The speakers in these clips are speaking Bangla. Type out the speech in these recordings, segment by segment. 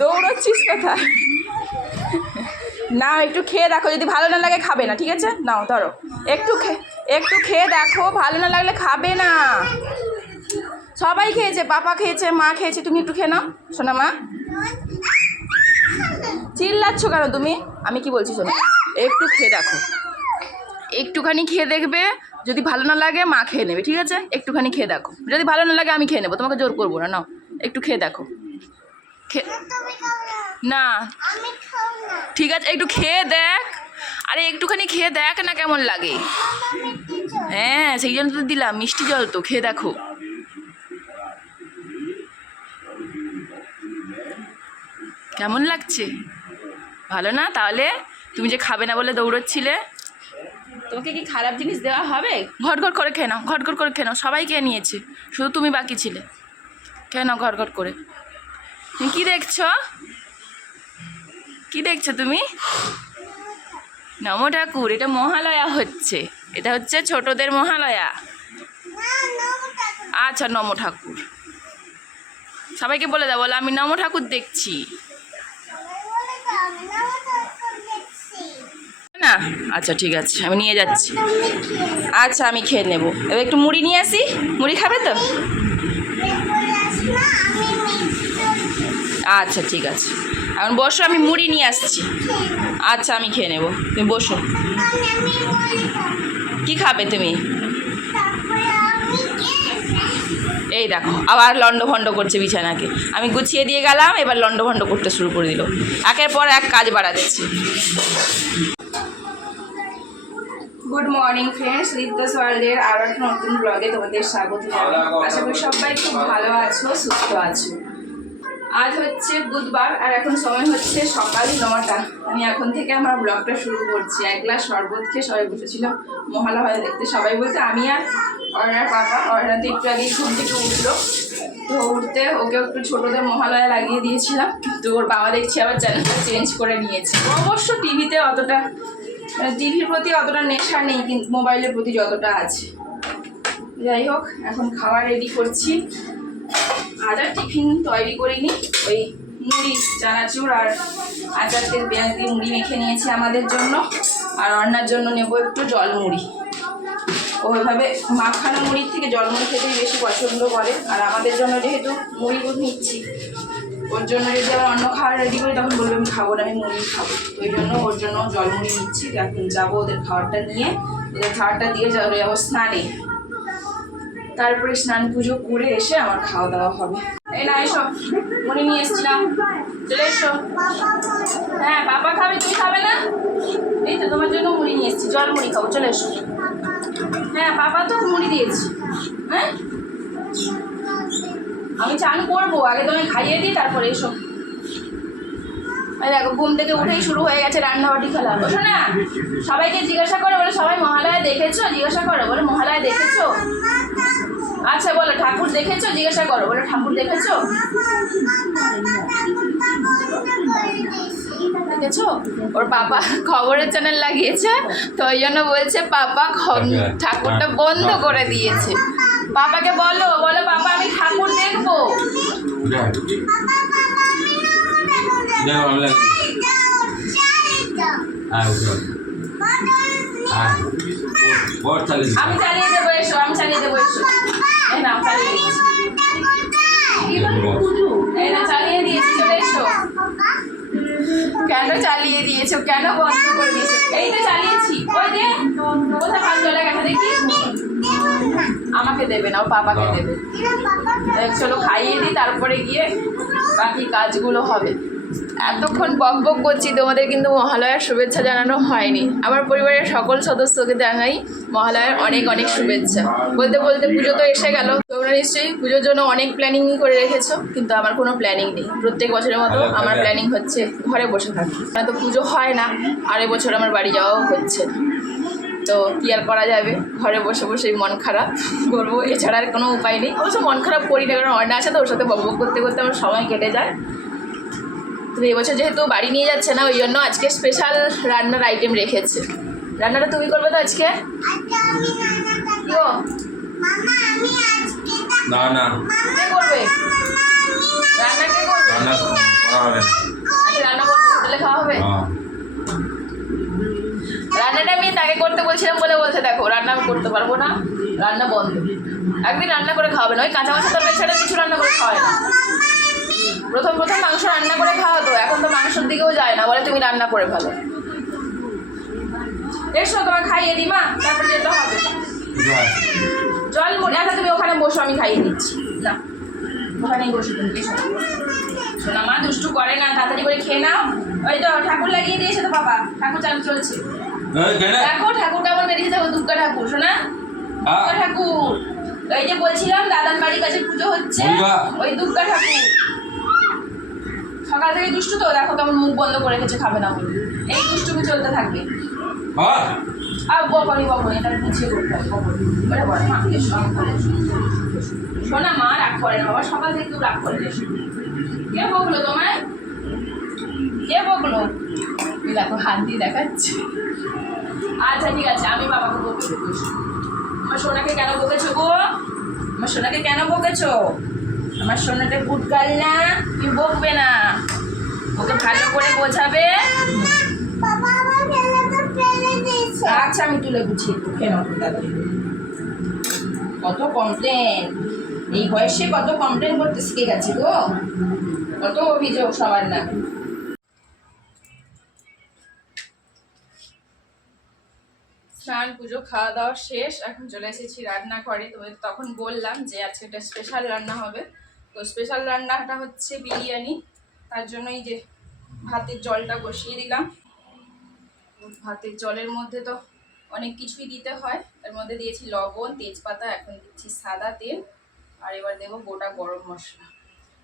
দৌড়চ্ছিস কোথায়? না একটু খেয়ে দেখো, যদি ভালো না লাগে খাবে না, ঠিক আছে? নাও, ধরো। একটু একটু খেয়ে দেখো, ভালো না লাগলে খাবে না। সবাই খেয়েছে, পাপা খেয়েছে, মা খেয়েছে, তুমি একটু খেয়ে নাও শোনা মা চিল্লাচ্ছ কেন তুমি? আমি কি বলছি শোনো, একটু খেয়ে দেখো। একটুখানি খেয়ে দেখবে, যদি ভালো না লাগে মা খেয়ে নেবে, ঠিক আছে? একটুখানি খেয়ে দেখো। যদি ভালো না লাগে আমি খেয়ে নেব, তোমাকে জোর করব না, নাও। একটু খেয়ে দেখো। না। না। ঠিক আছে একটু খেয়ে দেখ। আরে একটুখানি খেয়ে দেখ না কেমন লাগে। হ্যাঁ সেই জন্য তো দিলাম মিষ্টি জল তো খেয়ে দেখো। কেমন লাগছে? ভালো না? তাহলে তুমি যে খাবে না বলে দৌড়চ্ছিলে তোমাকে কি খারাপ জিনিস দেওয়া হবে? ঘট ঘট করে খেয়ে নাও ঘট ঘট করে খেয়ে নাও সবাই খেয়ে নিয়েছে শুধু তুমি বাকি ছিলে। খেয়ে নাও ঘট ঘট করে। কী দেখছ? কি দেখছ তুমি? নম ঠাকুর, এটা মহালয়া হচ্ছে। এটা হচ্ছে ছোটদের মহালয়া। আচ্ছা নম ঠাকুর। সবাইকে বলে সবাই বলে, আমি নম ঠাকুর দেখছি। না? আচ্ছা ঠিক আছে, আমি নিয়ে যাচ্ছি। আচ্ছা আমি খেয়ে নেব। এবার একটু মুড়ি নিয়ে আসি? মুড়ি খাবে তো? আচ্ছা ঠিক আছে। এখন বসো, আমি মুড়ি নিয়ে আসছি। আচ্ছা আমি খেয়ে নেব। তুমি বসো। কি খাবে তুমি? এই দেখো, আবার লন্ড ভন্ড করছে বিছানাকে। আমি গুছিয়ে দিয়ে গেলাম, এবার লন্ড ভন্ড করতে শুরু করে দিল। একের পর এক কাজ বাড়া দিচ্ছে। গুড মর্নিং ফ্রেন্ডস রিদ্দাস ওয়ার্ল্ডের আরও একটা নতুন ব্লগে তোমাদের স্বাগত আশা করি সবাই খুব ভালো আছো, সুস্থ আছো। আজ হচ্ছে বুধবার আর এখন সময় হচ্ছে সকাল নটা। আমি এখন থেকে আমার ব্লগটা শুরু করছি। এক গ্লাস শরবত খেয়ে সবাই বসেছিলাম মহালয়া দেখতে সবাই বলতে আমি আর অর্ণার পাপা। অর্ণা তো একটু আগে ঘুম থেকে উঠল। তো উঠতে ওকে একটু ছোটোদের মহালয়া লাগিয়ে দিয়েছিলাম। কিন্তু ওর বাবা দেখছি আবার চ্যানেলটা চেঞ্জ করে নিয়েছে। অবশ্য টিভিতে অতটা টিভির প্রতি অতটা নেশা নেই, কিন্তু মোবাইলের প্রতি যতটা আছে। যাই হোক, এখন খাবার রেডি করছি। আজ আর টিফিন তৈরি করিনি, ওই মুড়ি, চানাচুর আর আচার তেল পেঁয়াজ দিয়ে মুড়ি মেখে নিয়েছি আমাদের জন্য। আর অন্যার জন্য নেব একটু জল মুড়ি। ওইভাবে মাখানো মুড়ির থেকে জল মুড়ি খেতেই বেশি পছন্দ করে। আর আমাদের জন্য যেহেতু মুড়ি দুধ নিচ্ছি, ওর জন্য যদি আবার অন্য খাবার রেডি করি, তখন বলবে আমি খাব না, আমি মুড়ি খাব। ওই জন্য ওর জন্য জল মুড়ি নিচ্ছি। এখন যাব ওদের খাবারটা নিয়ে। ওদের খাবারটা দিয়ে যাব স্নানে। তারপরে স্নান পুজো করে এসে আমার খাওয়া দাওয়া হবে। এই না, এসো। মুড়ি নিয়ে এসেছিলাম। চলে এসো। হ্যাঁ বাবা খাবে, তুমি খাবে না? এই তো, তোমার জন্য মুড়ি নিয়ে এসেছি। জল মুড়ি খাব, চলে এসো। হ্যাঁ বাবা তো মুড়ি দিয়েছি। হ্যাঁ? আমি চান করব, আগে তোমায় খাইয়ে দিই, তারপরে এসো। দেখো, ঘুম থেকে উঠেই শুরু হয়ে গেছে রান্নাবাটি খেলা। বসো না। সবাইকে জিজ্ঞাসা করো, বলে সবাই মহালয়া দেখেছ? জিজ্ঞাসা করো, বলে মহালয়া দেখেছ? আচ্ছা বলো ঠাকুর দেখেছ? জিজ্ঞাসা করো বলো ঠাকুর দেখেছ? দেখেছ? ওর পাপা খবরের চ্যানেল লাগিয়েছে তো ওই জন্য বলছে পাপা খ- ঠাকুরটা বন্ধ করে দিয়েছে। পাপাকে বলো বলো পাপা আমি ঠাকুর দেখব। হ্যাঁ। হ্যাঁ। আমি চালিয়ে দেবো এসো আমি চালিয়ে দেবো এসো। এই নাও চালিয়ে দিয়েছি এই না চালিয়ে দিয়েছি চলে এসো। কেন চালিয়ে দিয়েছ? কেন বন্ধ করে দিয়েছ? এই তো চালিয়েছি। ওই যে কোথায় হাত চলে গেছে দেখি? আমাকে দেবে না ও পাপাকে দেবে। চলো খাইয়ে দিই তারপরে গিয়ে বাকি কাজগুলো হবে। এতক্ষণ বক বক করছি তোমাদের কিন্তু মহালয়ার শুভেচ্ছা জানানো হয়নি। আমার পরিবারের সকল সদস্যকে জানাই মহালয়ার অনেক অনেক শুভেচ্ছা। বলতে বলতে পুজো তো এসে গেল। তোমরা নিশ্চয়ই পুজোর জন্য অনেক প্ল্যানিং করে রেখেছো কিন্তু আমার কোনো প্ল্যানিং নেই। প্রত্যেক বছরের মতো আমার প্ল্যানিং হচ্ছে ঘরে বসে থাকি। না তো পুজো হয় না আর বছর আমার বাড়ি যাওয়াও হচ্ছে না। তো কী আর করা যাবে? ঘরে বসে বসেই মন খারাপ করব। এছাড়া আর কোনো উপায় নেই। অবশ্য মন খারাপ করি না কারণ অর্ণা আছে তো ওর সাথে বক বক করতে করতে আমার সময় কেটে যায়। এবছর যেহেতু বাড়ি নিয়ে যাচ্ছে না ওই জন্য আজকে স্পেশাল রান্নার আইটেম রেখেছে। রান্নাটা তুমি করবে তো আজকে? কি গো? না না। কে করবে? রান্না কে করবে? রান্না খাওয়া হবে। আচ্ছা রান্না করতে হোটেলে খাওয়া হবে? হ্যাঁ। রান্নাটা আমি তাকে করতে বলছিলাম বলে বলছে দেখো রান্না আমি করতে পারব না রান্না বন্ধ। একদিন রান্না করে খাওয়াবে না ওই কাঁচা মাছের তরকারি ছাড়া কিছু রান্না করে খাওয়ায় না। প্রথম প্রথম মাংস রান্না করে খাওয়াতো এখন তো মাংসের দিকেও যায় না বলে তুমি রান্না করে ভালো। এসো তোমার খাইয়ে দিই মা তারপর যেতে হবে। জল। জল আচ্ছা তুমি ওখানে বসো আমি খাইয়ে দিচ্ছি। না ওখানেই বসো তুমি এসো। শোনা মা দুষ্টু করে না তাড়াতাড়ি করে খেয়ে নাও। ওই তো ঠাকুর লাগিয়ে দিয়েছে তো বাবা ঠাকুর চালু চলছে? দেখো ঠাকুরটা আমার বেরিয়েছে দেখো দুর্গা ঠাকুর শোনা। দুর্গা ঠাকুর ওই যে বলছিলাম দাদার বাড়ির কাছে পুজো হচ্ছে। ওই দুর্গা ঠাকুর। সকাল থেকে দুষ্টু তো দেখো কেমন মুখ বন্ধ করে রেখেছে খাবে না। বলে এই দুষ্টুমি চলতে থাকবে। আর বকরি বকরি এটা বুঝিয়ে করতে হবে বকরি। বলে বলে মা এসো আমি শোনা মা রাগ করে না বাবা সকাল থেকে কেউ রাগ করে কে বকলো তোমায়? কে বকলো? তুই দেখো হাত দিয়ে দেখাচ্ছে। আচ্ছা ঠিক আছে আমি বাবাকে বকে দেবো এসো। আমার সোনাকে কেন বকেছো গো? আমার সোনাকে কেন বকেছো? আমার সোনাটা গুটকাল না তুমি বকবে না। ওকে ভালো করে বোঝাবে? আচ্ছা আমি তুলে গুছিয়ে খেয়ে দাদা কত কমপ্লেন এই বয়সে কত কমপ্লেন করতে শিখে গেছে গো। কত অভিযোগ সবার নামে। স্নান পুজো খাওয়া দাওয়া শেষ এখন চলে এসেছি রান্না করে তোমাদের তখন বললাম যে আজকে একটা স্পেশাল রান্না হবে। তো স্পেশাল রান্নাটা হচ্ছে বিরিয়ানি। তার জন্য জন্যই যে ভাতের জলটা বসিয়ে দিলাম। ভাতের জলের মধ্যে তো অনেক কিছুই দিতে হয়। এর মধ্যে দিয়েছি লবণ, তেজপাতা, এখন দিচ্ছি সাদা তেল। আর এবার দেবো গোটা গরম মশলা।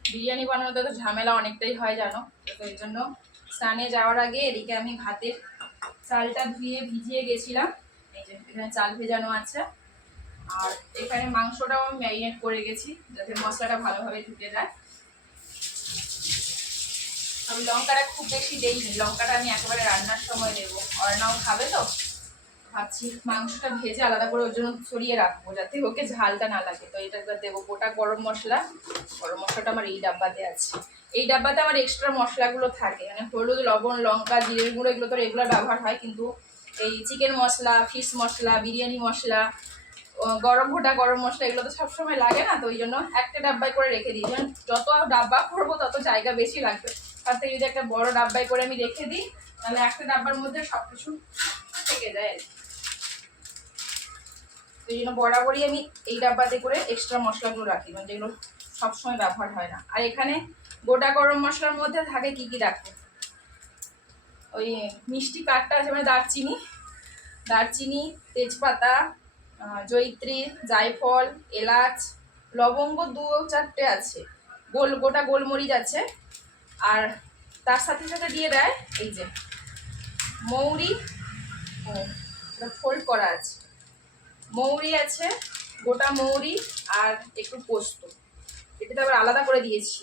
বিরিয়ানি বানানোতে তো ঝামেলা অনেকটাই হয়, জানো? তো এর জন্য স্নানে যাওয়ার আগে এদিকে আমি ভাতের চালটা ধুয়ে ভিজিয়ে গেছিলাম। এই যে এখানে চাল ভেজানো আছে। আর এখানে মাংসটাও আমি ম্যারিনেট করে গেছি, যাতে মশলাটা ভালোভাবে ঢুকে যায়। আমি লঙ্কাটা খুব বেশি দেইনি লঙ্কাটা আমি একেবারে রান্নার সময় দেবো। অর্ণাও খাবে তো? ভাবছি মাংসটা ভেজে আলাদা করে ওর জন্য ছড়িয়ে রাখব, যাতে ওকে ঝালটা না লাগে। তো এটা এবার দেবো গোটা গরম মশলা। গরম মশলাটা আমার এই ডাব্বাতে আছে। এই ডাব্বাতে আমার এক্সট্রা মশলাগুলো থাকে। মানে হলুদ, লবণ, লঙ্কা, জিরের গুঁড়ো, এগুলো তো রেগুলার ব্যবহার হয়, কিন্তু এই চিকেন মশলা ফিশ মশলা, বিরিয়ানি মশলা গরম গোটা গরম মশলা এগুলো তো সবসময় লাগে না, তো ওই জন্য একটা ডাব্বায় করে রেখে দিই। যেমন যত ডাব্বা করব, তত জায়গা বেশি লাগবে। তার থেকে যদি একটা বড় ডাব্বায় করে আমি রেখে দিই, তাহলে একটা ডাব্বার মধ্যে সব কিছু থেকে যায় আর এই জন্য বরাবরই আমি এই ডাব্বাতে করে এক্সট্রা মশলাগুলো রাখি মানে যেগুলো সবসময় ব্যবহার হয় না। আর এখানে গোটা গরম মশলার মধ্যে থাকে কি কি রাখব ওই মিষ্টি কাঠটা আছে মানে দারচিনি। দারচিনি, তেজপাতা জয়িত্রী, জায়ফল, এলাচ, লবঙ্গ দু চারটে আছে। গোল, গোটা গোলমরিচ আছে। আর তার সাথে সাথে দিয়ে দেয় এই যে মৌরি ও ফোল্ড করা আছে। মৌরি আছে, গোটা মৌরি আর একটু পোস্ত। এটাতে আবার আলাদা করে দিয়েছি।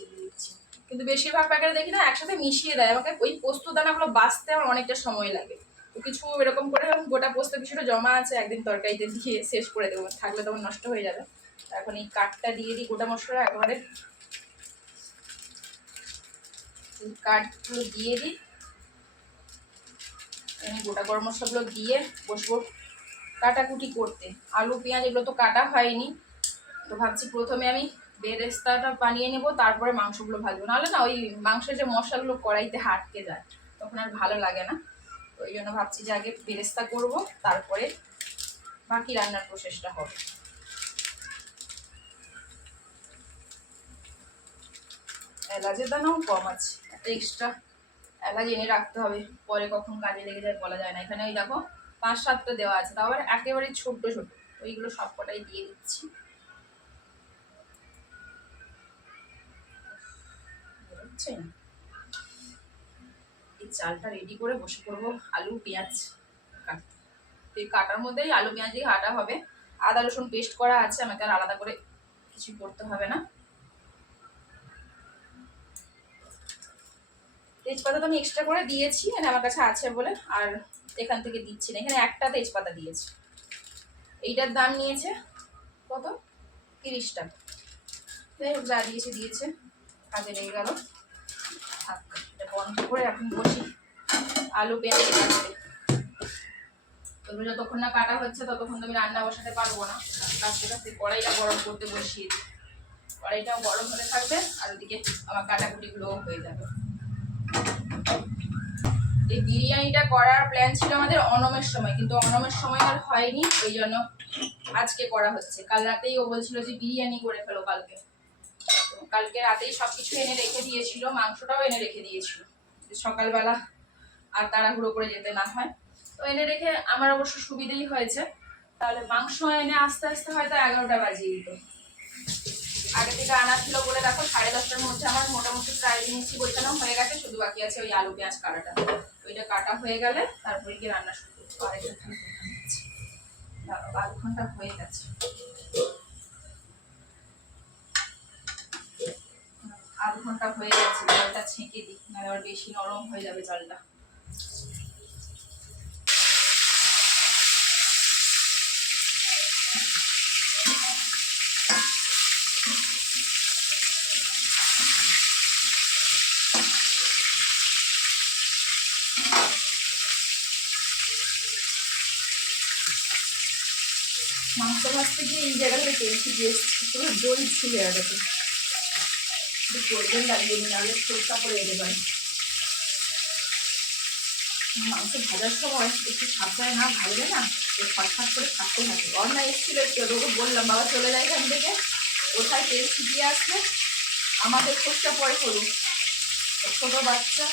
কিন্তু বেশিরভাগ প্যাকেটে দেখি না, একসাথে মিশিয়ে দেয়। আমাকে ওই পোস্ত দানাগুলো বাঁচতে আমার অনেকটা সময় লাগে। তো কিছু এরকম করে গোটা পোস্ত কিছুটা জমা আছে, একদিন তরকারিতে দিয়ে শেষ করে দেবো, থাকলে তখন নষ্ট হয়ে যাবে। এখন এই কাঠটা দিয়ে দিই গোটা মশলা একবারে। কাঠগুলো দিয়ে দিই। গোটা গরম মশলাগুলো দিয়ে বসবো কাটাকুটি করতে। আলু, পেঁয়াজ এগুলো তো কাটা হয়নি। তো ভাবছি প্রথমে আমি বেরেস্তাটা বানিয়ে নেব, তারপরে মাংসগুলো ভাজবো। নাহলে না ওই মাংসের যে মশলাগুলো কড়াইতে হাটকে যায়, তখন আর ভালো লাগে না। ওই জন্য ভাবছি যে আগে বেরেস্তা করব, তারপরে বাকি রান্নার প্রসেসটা হবে। এলাচের দানাও কম আছে, একটা এক্সট্রা এলাচ এনে রাখতে হবে, পরে কখন কাজে লেগে যায় বলা যায় না। এখানে ওই দেখো, পাঁচ সাতটা দেওয়া আছে, তাও আবার একেবারে ছোট ছোট ওইগুলো সব কটাই দিয়ে দিচ্ছি। বেরোচ্ছে না। চালটা রেডি করে বসে পড়ব আলু, পেঁয়াজ কাটতে। কাটার মধ্যেই আলু, পেঁয়াজ দিয়ে কাটা হবে। আদা, রসুন পেস্ট করা আছে, আমাকে আর আলাদা করে কিছু করতে হবে না। তেজপাতা তো আমি এক্সট্রা করে দিয়েছি মানে আমার কাছে আছে বলে, আর এখান থেকে দিচ্ছি না। এখানে একটা তেজপাতা দিয়েছি। এইটার দাম নিয়েছে কত? তিরিশ টাকা। যা দিয়েছে দিয়েছে। কাজে লেগে গেল। বন্ধ করে এখন বসি। আলু, পেঁয়াজ কাটতে। তবে যতক্ষণ না কাটা হচ্ছে, ততক্ষণ তো আমি রান্না বসাতে পারব না। কাটতে কাটতে কড়াইটা গরম করতে বসিয়ে কড়াইটাও গরম হতে থাকবে, আর ওদিকে আমার কাটাকুটিগুলোও হয়ে যাবে। এই বিরিয়ানিটা করার প্ল্যান ছিল আমাদের অনমের সময়, কিন্তু অনমের সময় আর হয়নি ওই জন্য আজকে করা হচ্ছে। কাল রাতেই ও বলছিল যে, বিরিয়ানি করে ফেলো কালকে। কালকে রাতেই সব কিছু এনে রেখে দিয়েছিল, মাংসটাও এনে রেখে দিয়েছিল। সকালবেলা আর তাড়াহুড়ো করে যেতে না হয়। তো এনে রেখে আমার অবশ্য সুবিধেই হয়েছে। তাহলে মাংস এনে আস্তে আস্তে হয়তো এগারোটা বাজিয়ে দিত। আগে থেকে আনা ছিল বলে দেখো, সাড়ে দশটার মধ্যে আমার মোটামুটি প্রায় জিনিসই গোছানো হয়ে গেছে, শুধু বাকি আছে ওই আলু, পেঁয়াজ, কাটাটা। ওইটা কাটা হয়ে গেলে তারপরে গিয়ে রান্না শুরু করব। আরেকটা ঘণ্টা হয়ে গেছে। আধ ঘণ্টা হয়ে গেছে, জলটা ছেঁকে দিই, নাহলে আবার বেশি নরম হয়ে যাবে জলটা। মাংস ভাজতে গিয়ে এই জায়গাটা ছিটিয়ে এসছে পুরো দই ছিল এটাতে একটু প্রয়োজন লাগিয়ে নাহলে মাংস ভাজার সময় একটু না না করে থাকতে থাকে। এসেছিল একটু বললাম, বাবা চলে যায় এখান থেকে। কোথায় তেল ছিটিয়ে আসলে আমাদের খোঁজটা পরে করুক ছোটো বাচ্চা,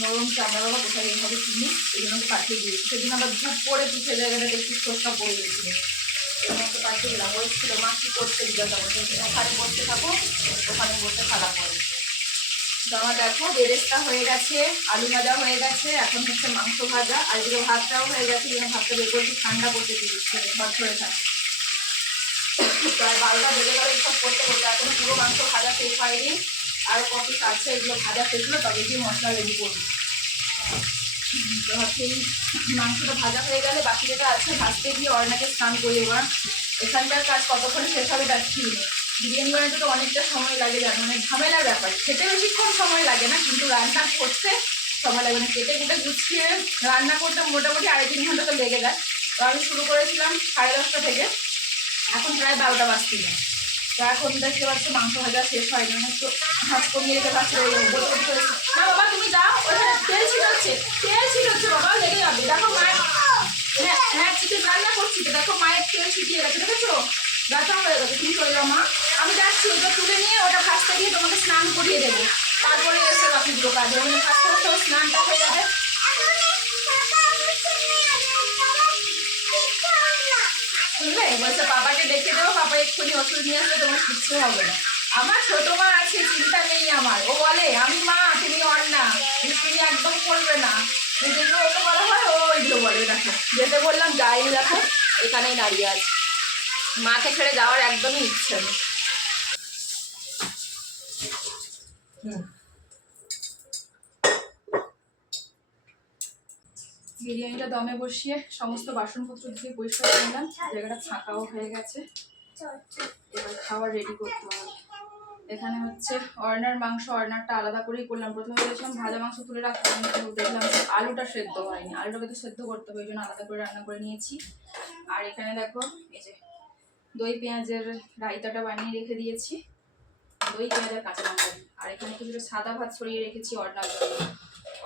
নরম চাঁদা বাবা কোথায় এইভাবে কিনি, এই জন্য পাঠিয়ে দিয়েছি। সেদিন আবার ধূপ পরে পিঠে জায়গাটাতে একটু সস্তা পড়ে গেছিল এই জন্য পাঠিয়ে দিলাম ওই ছিল, মা, কি করতে জিজ্ঞাসা করছে ওখানে বসতে থাকো, ওখানে বসে খারাপ করে। তো আমার দেখো, বেরেস্তা হয়ে গেছে, আলু ভাজা হয়ে গেছে, এখন হচ্ছে মাংস ভাজা, আর এদিকে ভাতটাও হয়ে গেছে জন্য ভাতটা বের করছি, ঠান্ডা করতে দিচ্ছি ঘর ধরে থাকে প্রায় বারোটা বেজে গেলে, এইসব করতে করতে, এখনও পুরো মাংস ভাজা শেষ হয়নি, আর কপি আছে, এগুলো ভাজা শেষ হলো, তবে দিয়ে মশলা রেডি করব। তো মাংসটা ভাজা হয়ে গেলে বাকি যেটা আছে, ভাজতে গিয়ে অর্ণাকে স্নান করিয়ে দেবো। এখানকার কাজ কতক্ষণে শেষ হবে তার ঠিক নেই। বিরিয়ানি বানাতে তো অনেকটা সময় লাগে জানো মানে ঝামেলার ব্যাপার। খেতে বেশিক্ষণ সময় লাগে না, কিন্তু রান্না করতে সময় লাগে না। কেটে কুটে গুছিয়ে রান্না করতে মোটামুটি আড়াই তিন ঘণ্টা তো লেগে যায়। তো আমি শুরু করেছিলাম সাড়ে দশটা থেকে। এখন প্রায় বারোটা যায়। তো এখন দেখতে পাচ্ছ মাংস ভাজা শেষ হয়নি একটু হাত কমিয়ে রেখে পাচ্ছে না বাবা, তুমি দাও, ওখানে তেল ছিটাচ্ছে তেল ছিটাচ্ছে বাবা, লেগে যাবে। দেখো মায়ের হ্যাঁ হ্যাঁ রান্না করছি দেখো মায়ের তেল ছিটিয়ে গেছে, দেখেছ? ব্যথা হয়ে গেছে। তুমি চলে মা। আমি যাচ্ছি, ওটা তুলে নিয়ে ওটা ভাজতে গিয়ে তোমাকে স্নান করিয়ে দেবো। তারপরে এসে বাকিগুলো কাজ। মানে ভাজতে স্নানটা হয়ে যাবে। বলছে বাবাকে দেখে দেবো বাবা এক্ষুনি ওষুধ নিয়ে আসবে, তোমার কিচ্ছু হবে না। আমার ছোট মা আছে, চিন্তা নেই আমার। ও বলে, আমি মা, তুমি অন্না তুমি একদম করবে না। যেগুলো ওকে বলা হয়, ও ওইগুলো বলে, দেখো। যেতে বললাম, যাই দেখো, এখানেই দাঁড়িয়ে আছে। মাকে ছেড়ে যাওয়ার একদমই ইচ্ছে নেই। হুম। বিরিয়ানিটা দমে বসিয়ে সমস্ত বাসনপত্র দিয়ে পরিষ্কার করে নিলাম। জায়গাটা ফাঁকাও হয়ে গেছে। এবার খাবার রেডি করতে হবে। এখানে হচ্ছে অর্নার মাংস অর্নারটা আলাদা করেই করলাম। প্রথমে বলেছিলাম ভাজা মাংস তুলে কিন্তু দেখলাম আলুটা সেদ্ধ হয়নি। আলুটাকে তো সেদ্ধ করতে হবে ওই জন্য আলাদা করে রান্না করে নিয়েছি। আর এখানে দেখো, এই যে দই, পেঁয়াজের রায়তাটা বানিয়ে রেখে দিয়েছি। দই পেঁয়াজের কাঁচা লঙ্কা আর এখানে কিছুটা সাদা ভাত ছড়িয়ে রেখেছি অর্নার জন্য।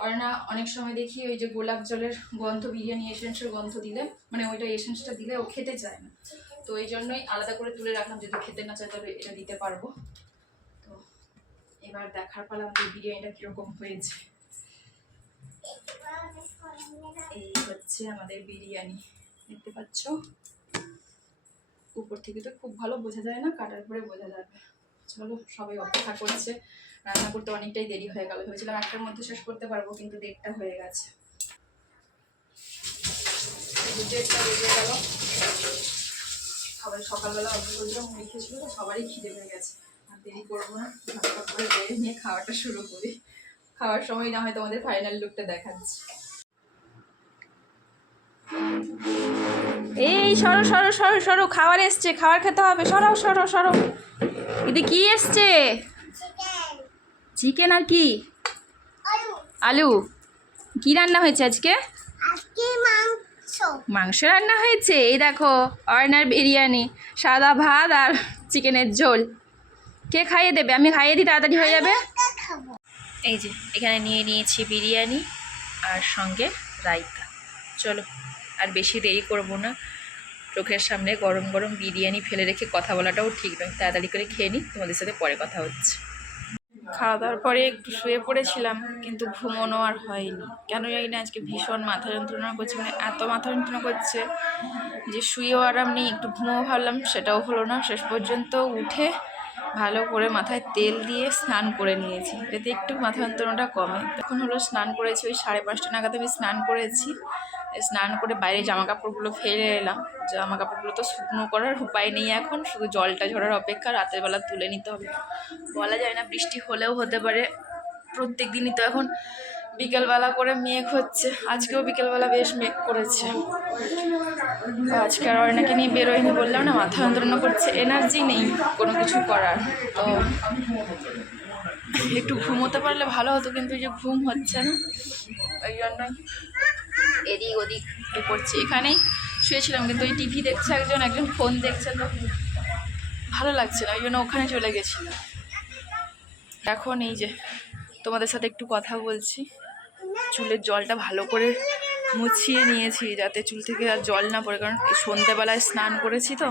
অর্ণা অনেক সময় দেখি ওই যে গোলাপ জলের গন্ধ, বিরিয়ানি এসেন্সের গন্ধ দিলে মানে ওইটা এসেন্সটা দিলে ও খেতে চায় না। তো এই জন্যই আলাদা করে তুলে রাখলাম, যদি খেতে না চায় তাহলে এটা দিতে পারব। তো এবার দেখার পালা আমাদের বিরিয়ানিটা কীরকম হয়েছে। এই হচ্ছে আমাদের বিরিয়ানি, দেখতে পাচ্ছ? উপর থেকে তো খুব ভালো বোঝা যায় না, কাটার পরে বোঝা যাবে। চলো, সবাই অপেক্ষা করছে। রান্না করতে অনেকটাই দেরি হয়ে গেল। ভেবেছিলাম একটার মধ্যে শেষ করতে পারব, কিন্তু দেড়টা হয়ে গেছে। দেড়টা বেজে গেল। সবাই সকালবেলা অল্প করে মুড়ি খেয়েছিল তো সবারই খিদে পেয়ে গেছে। আর দেরি করব না ঝটপট করে বেড়ে নিয়ে খাওয়াটা শুরু করি। খাওয়ার সময় না হয় তোমাদের ফাইনাল লুকটা দেখাচ্ছি। এই সরো সরো সরো সরো খাবার এসছে খাবার খেতে হবে। সরো সরো সরো। এদি কি এসছে? চিকেন আর কি? আলু। কি রান্না হয়েছে আজকে? মাংস। রান্না হয়েছে? এই দেখো অয়নার বিরিয়ানি সাদা ভাত আর চিকেনের ঝোল। কে খাইয়ে দেবে? আমি খাইয়ে দিই তাড়াতাড়ি হয়ে যাবে? এই যে এখানে নিয়ে নিয়েছি বিরিয়ানি আর সঙ্গে রায়তা। চলো আর বেশি দেরি করব না। চোখের সামনে গরম গরম বিরিয়ানি ফেলে রেখে কথা বলাটাও ঠিক নয়। তাড়াতাড়ি করে খেয়ে নিই তোমাদের সাথে পরে কথা হচ্ছে। খাওয়া দাওয়ার পরে একটু শুয়ে পড়েছিলাম, কিন্তু ঘুমোনো আর হয়নি। কেন জানি না, আজকে ভীষণ মাথা যন্ত্রণা করছে মানে এত মাথা যন্ত্রণা করছে যে শুয়েও আরাম নেই, একটু ঘুমোও ভাবলাম, সেটাও হলো না। শেষ পর্যন্ত উঠে ভালো করে মাথায় তেল দিয়ে স্নান করে নিয়েছি যাতে একটু মাথা যন্ত্রণাটা কমে। তখন হলো স্নান করেছি, ওই সাড়ে পাঁচটা নাগাদ আমি স্নান করেছি। স্নান করে বাইরে জামা কাপড়গুলো ফেলে এলাম। জামা কাপড়গুলো তো শুকনো করার উপায় নেই এখন, শুধু জলটা ঝরার অপেক্ষা, রাতের বেলা তুলে নিতে হবে। বলা যায় না বৃষ্টি হলেও হতে পারে প্রত্যেক দিনই তো এখন বিকেলবেলা করে মেঘ হচ্ছে। আজকেও বিকেলবেলা বেশ মেঘ করেছে। আজকে আর অয়নাকে নিয়ে বেরোয়নি বললাম না, মাথা যন্ত্রণা করছে এনার্জি নেই কোনো কিছু করার। তো একটু ঘুমোতে পারলে ভালো হতো, কিন্তু যে ঘুম হচ্ছে না, ওই জন্যই এদিক ওদিক করছি। এখানেই শুয়েছিলাম, কিন্তু ওই টিভি দেখছে একজন একজন ফোন দেখছে, তো ভালো লাগছে না, ওই জন্য ওখানে চলে গেছিলাম। এখন এই যে তোমাদের সাথে একটু কথা বলছি। চুলের জলটা ভালো করে মুছিয়ে নিয়েছি, যাতে চুল থেকে আর জল না পড়ে, কারণ সন্ধ্যাবেলায় স্নান করেছি তো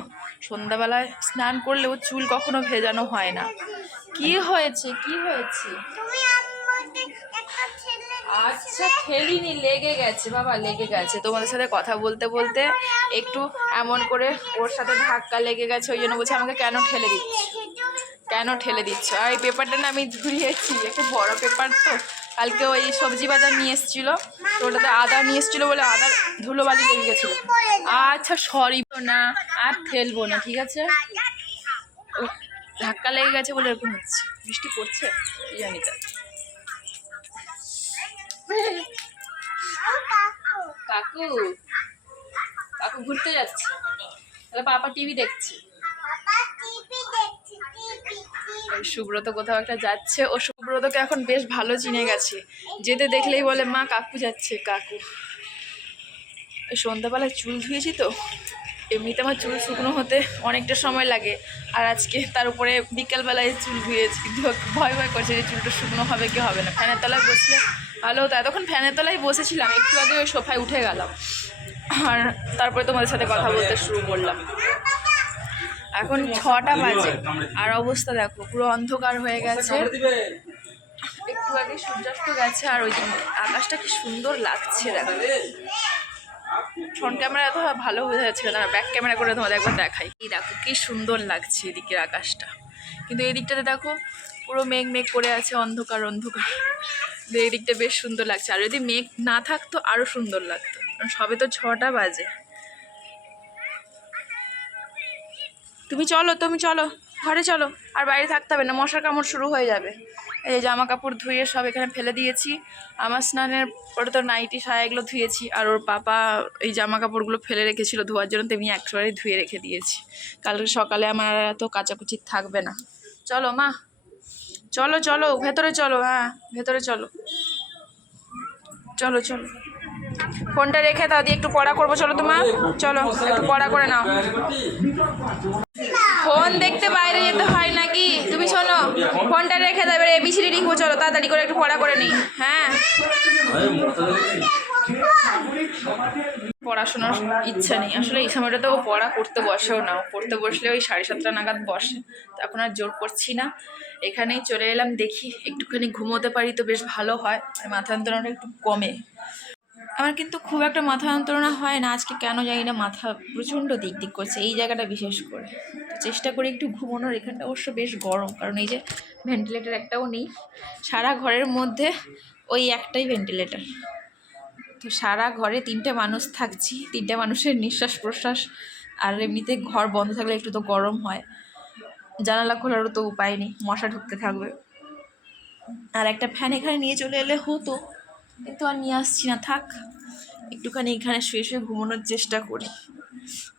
সন্ধ্যাবেলায় স্নান করলেও চুল কখনো ভেজানো হয় না। কি হয়েছে? কি হয়েছে? আচ্ছা খেলিনি লেগে গেছে, বাবা, লেগে গেছে। তোমাদের সাথে কথা বলতে বলতে একটু এমন করে ওর সাথে ধাক্কা লেগে গেছে, ওই জন্য বলছে আমাকে কেন ঠেলে দিচ্ছ? কেন ঠেলে দিচ্ছ? আর এই পেপারটা না আমি ধুইয়েছি একটা বড় পেপার তো। কালকে ওই সবজি বাজার নিয়ে এসেছিল, তো ওটাতে আদা নিয়ে এসেছিল বলে আদার ধুলোবালি লেগে গেছিল। আচ্ছা সরি না, আর ফেলব না, ঠিক আছে? ধাক্কা লেগে গেছে বলে এরকম হচ্ছে, বৃষ্টি পড়ছে জানি কাকু। কাকু ঘুরতে যাচ্ছে। তাহলে পাপা টিভি দেখছে। সুব্রত কোথাও একটা যাচ্ছে। ও সুব্রতকে এখন বেশ ভালো চিনে গেছে। যেতে দেখলেই বলে, মা, কাকু যাচ্ছে, কাকু। সন্ধ্যাবেলায় চুল ধুয়েছি তো। এমনিতে আমার চুল শুকনো হতে অনেকটা সময় লাগে। আর আজকে তার উপরে বিকেলবেলায় চুল ধুয়েছি। কিন্তু ভয় ভয় করছে যে চুলটা শুকনো হবে কি হবে না। ফ্যানের তলায় বসলে ভালো হতো। এতক্ষণ ফ্যানের তলায় বসেছিলাম, একটু আগে ওই সোফায় উঠে গেলাম। আর তারপরে তোমাদের সাথে কথা বলতে শুরু করলাম। এখন ছটা বাজে। আর অবস্থা দেখো, পুরো অন্ধকার হয়ে গেছে। একটু আগে সূর্যাস্ত গেছে আর ওই আকাশটা কি সুন্দর লাগছে দেখো। ফ্রন্ট ক্যামেরা এত ভালো বোঝা যাচ্ছে না ব্যাক ক্যামেরা করে তোমাদের একবার দেখাই। এই দেখো, কি সুন্দর লাগছে এদিকের আকাশটা। কিন্তু এই দিকটাতে দেখো, পুরো মেঘ মেঘ করে আছে, অন্ধকার অন্ধকার। এই দিকটা বেশ সুন্দর লাগছে। আর যদি মেঘ না থাকতো আরও সুন্দর লাগতো। কারণ সবে তো ছটা বাজে। তুমি চলো তুমি চলো, ঘরে চলো। আর বাইরে থাকতে হবে না, মশার কামড় শুরু হয়ে যাবে। এই জামা কাপড় ধুয়ে সব এখানে ফেলে দিয়েছি। আমার স্নানের পরে তো নাইটি সায়া এগুলো ধুয়েছি আর ওর পাপা এই জামা কাপড়গুলো ফেলে রেখেছিল ধোয়ার জন্য তেমনি একবারে ধুয়ে রেখে দিয়েছি। কালকে সকালে আমার এত কাচাকুচি থাকবে না। চলো মা। চলো চলো, ভেতরে চলো হ্যাঁ ভেতরে চলো। চলো চলো। ফোনটা রেখে দাও, দিয়ে একটু পড়া করব, চলো তোমা চলো, একটু পড়া করে নাও। ফোন দেখতে বাইরে যেতে হয় নাকি? তুমি শোনো, ফোনটা রেখে দেবে এ এবিসিডি লিখব চলো তাড়াতাড়ি করে একটু পড়া করে নিই হ্যাঁ? পড়াশোনার ইচ্ছা নেই, আসলে এই সময়টাতে ও পড়া করতে বসেও না পড়তে বসলে ওই সাড়ে সাতটা নাগাদ বসে, তো এখন আর জোর করছি না, এখানেই চলে এলাম, দেখি একটুখানি ঘুমোতে পারি তো বেশ ভালো হয়, আর মাথা যন্ত্রণাটা একটু কমে। আমার কিন্তু খুব একটা মাথা যন্ত্রণা হয় না, আজকে কেন জানি না মাথা প্রচণ্ড দিক দিক করছে, এই জায়গাটা বিশেষ করে। তো চেষ্টা করি একটু ঘুমানোর, এখানটা অবশ্য বেশ গরম, কারণ এই যে ভেন্টিলেটার একটাও নেই। সারা ঘরের মধ্যে ওই একটাই ভেন্টিলেটার তো সারা ঘরে তিনটে মানুষ থাকছি, তিনটে মানুষের নিঃশ্বাস প্রশ্বাস, আর এমনিতে ঘর বন্ধ থাকলে একটু তো গরম হয়। জানালা খোলারও তো উপায় নেই, মশা ঢুকতে থাকবে। আর একটা ফ্যান এখানে নিয়ে চলে এলে হতো কিন্তু আর নিয়ে আসছি না, থাক। একটুখানি এখানে শুয়ে শুয়ে ঘুমানোর চেষ্টা করি।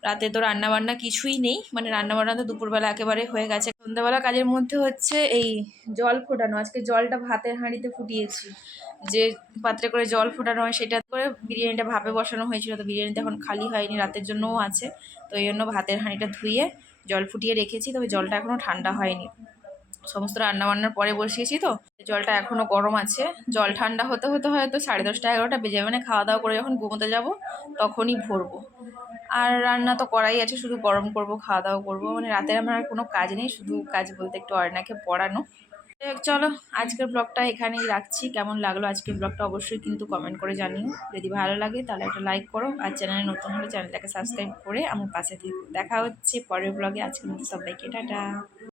রাতে তো রান্নাবান্না কিছুই নেই। মানে রান্নাবান্না তো দুপুরবেলা একেবারে হয়ে গেছে। সন্ধ্যাবেলা কাজের মধ্যে হচ্ছে এই জল ফোটানো। আজকে জলটা ভাতের হাঁড়িতে ফুটিয়েছি। যে পাত্রে করে জল ফোটানো হয় সেটা করে বিরিয়ানিটা ভাপে বসানো হয়েছিল। তো বিরিয়ানিটা এখন খালি হয়নি, রাতের জন্যও আছে। তো এই জন্য ভাতের হাঁড়িটা ধুয়ে জল ফুটিয়ে রেখেছি। তবে জলটা এখনও ঠান্ডা হয়নি। সমস্ত রান্না বান্নার পরে বসিয়েছি তো। জলটা এখনও গরম আছে। জল ঠান্ডা হতে হতে হয়তো সাড়ে দশটা এগারোটা বেজে মানে খাওয়া দাওয়া করে যখন ঘুমোতে যাব তখনই ভরবো। আর রান্না তো করাই আছে, শুধু গরম করব খাওয়া দাওয়া করব। মানে রাতের আমার আর কোনো কাজ নেই, শুধু কাজ বলতে একটু অর্ণাকে পড়ানো। চলো, আজকের ব্লগটা এখানেই রাখছি। কেমন লাগল আজকের ব্লগটা অবশ্যই কিন্তু কমেন্ট করে জানিও। যদি ভালো লাগে, তাহলে একটা লাইক করো। আর চ্যানেলে নতুন হলে চ্যানেলটাকে সাবস্ক্রাইব করে আমার পাশে দেখা হচ্ছে পরের ব্লগে। আজকের মতো সবাইকে, টাটা।